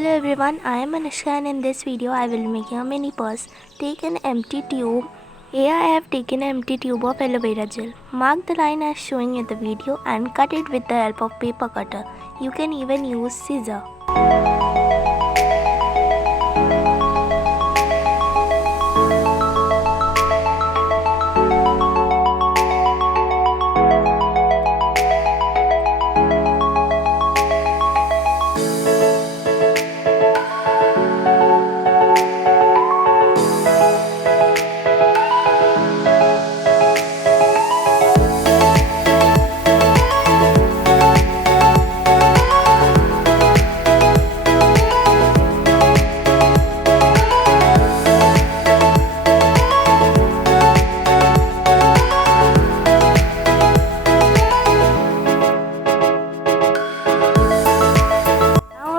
Hello everyone, I am Anushka and in this video I will make a mini purse. Take an empty tube. Here I have taken an empty tube of aloe vera gel. Mark the line as showing in the video and cut it with the help of paper cutter. You can even use scissor.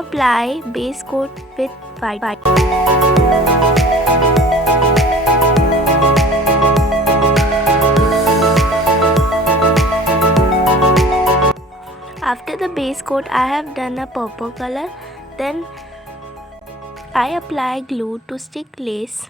Apply base coat with white. After the base coat, I have done a purple color. Then I apply glue to stick lace.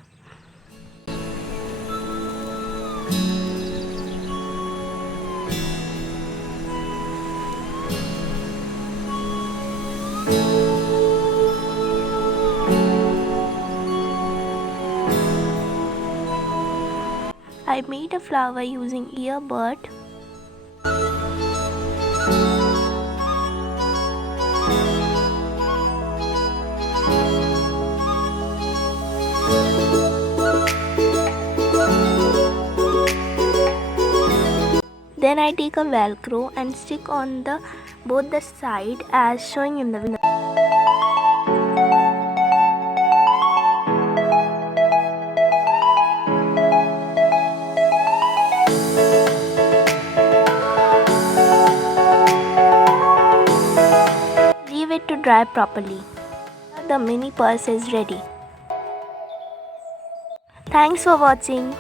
I made a flower using earbud. Then I take a velcro and stick on both the side as showing in the video. Leave it to dry properly. The mini purse is ready. Thanks for watching.